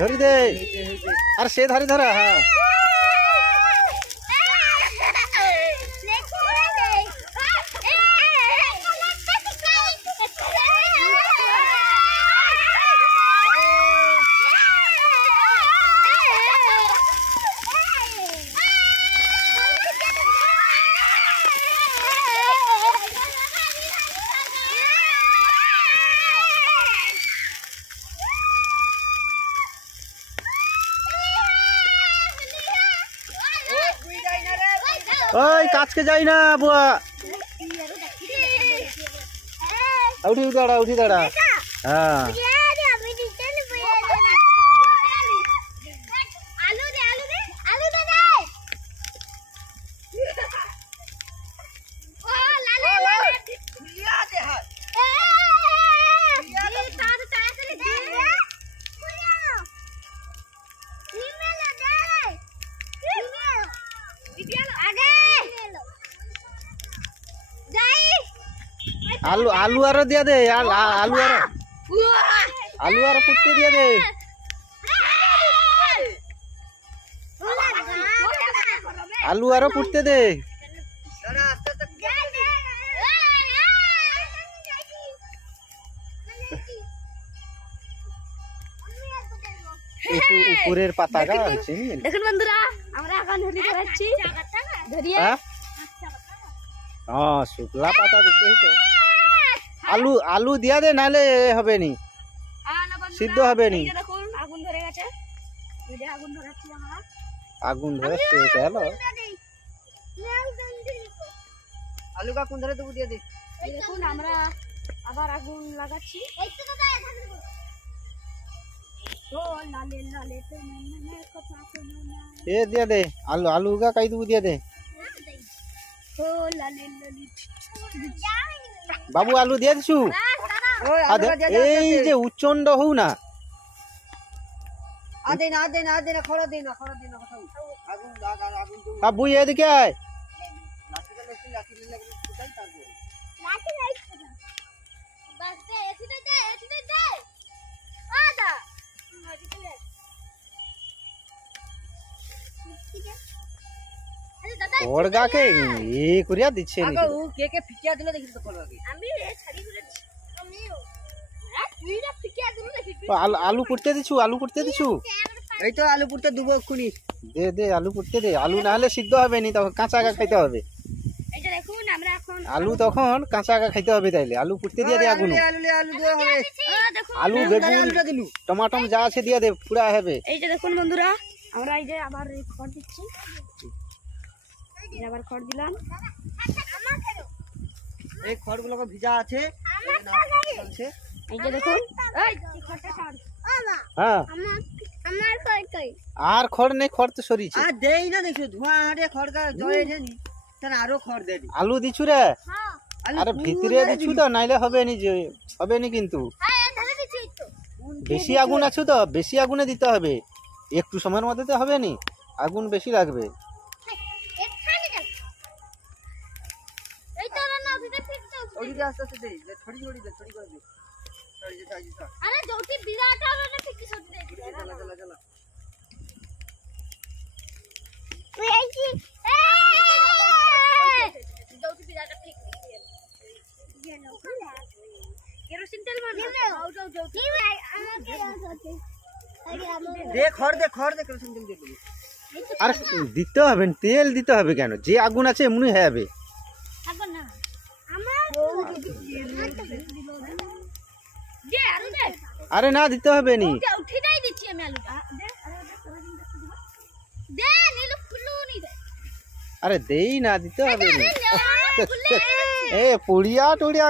ধরি দে আর সে ধারে ধরা। হ্যাঁ ওই কাছকে যাই না বুয়া। উঠি দাঁড়া উঠি দাঁড়া। হ্যাঁ आलू आलू आरो दिया दे यार। आलू आरो पुट्टे दिया दे। आलू आरो पुट्टे दे। উপরের পাতাটা আছে দেখুন বন্ধুরা আমরা এখন ধরি ধরাচ্ছি ধরিয়ে। হ্যাঁ শুকলা পাতা দিতে হইতো। আলু আলু দিয়া দে নালে হবে নি, সিদ্ধ হবে নি। দেখুন আগুন ধরে গেছে, আগুন ধরাচ্ছি আমরা। আগুন ধরে শেষ হলো। আলু কা কোন ধরে দেবো দিয়ে দে। দেখুন আমরা আবার আগুন লাগাচ্ছি। ए दिया दे आलू आलू का कई दूर दिया दे। बाबू आलू दिया दिसु। এই যে উচ্চন্ড হউ না। আদে না খড় দে না কথাও। আগুন লাগা আগুন দে। বাবু এদিকে আয়। লাঠি লাগে কোথায় তারপর লাঠি নাই বাস দে এখানে দে আদা ওড়গা কে এ করিয়া দিচ্ছে নি। আগো ও কে ফিকিয়া দিল দেখি তো করবা কি আমি এ ছাড়ি করে দিছি। আমিও তুই না ফিকিয়া দিল দেখি। আলু পুড়তে দিছু এই তো আলু পুড়তে দুবো খুনি। দে দে আলু পুড়তে দে। আলু না হলে সিদ্ধ হবে নি, তখন কাঁচা আগা খাইতে হবে। এই যে দেখুন আমরা এখন আলু তখন কাঁচা আগা খাইতে হবে, তাইলে আলু পুড়তে দিয়ে দে আগুন। আলু দেওয়া হবে। দেখুন আলু বেগুন টমাটম যা আছে দিয়ে দে, পুরা হবে। এই যে দেখুন বন্ধুরা আমরা এই যে আবার খড় দিচ্ছি। আবার খড় দিলাম। এই খড়গুলো ভিজা আছে। এই যে দেখুন এই খড়টা ছাড়। হ্যাঁ আমার খড় কই? আর খড় নেই, খড় তো সরিছে। আর দেই না দেখো ধোঁয়া হাঁটে খড়কা জয়ে যানি, তার আরো খড় দে দি। আলু দিছু রে। হ্যাঁ আরে ভিতরে দিছু তো, নাইলে হবে নি, যে হবে নি কিন্তু। হ্যাঁ ঢালে দিচ্ছি তো। বেশি আগুন আছে তো, বেশি আগুনে দিতে হবে। একটু সময়ের মধ্যে তো হবে নি, আগুন বেশি লাগবে। এই তো না ভিতরে ফিট দাও। ওদিকে আস্তে আস্তে দে, ছড়ি করে দে। ছড়ি যেটা যেটা। আরে যৌতি বিরাট হবে না ঠিক সব দে। চলা। তুই আইছি যৌতি বিরাট ঠিক দিয়ে নাও। কেরোসিন তেল মার দাও যৌতি আমাকে আছে। দে খড় দে কেরোসিন তেল দে। আর দিতে হবে, তেল দিতে হবে কেন? যে আগুন আছে এমনি হবে। আগুন না আমার দে আলু দে। আরে না দিতে হবে নি। উঠি নাই দিচ্ছি আমি আলুটা। দে নীলু ফুলু নি দে। আরে দেই না, দিতে হবে নি। আরে না ফুলে এ পুড়িয়া টুড়িয়া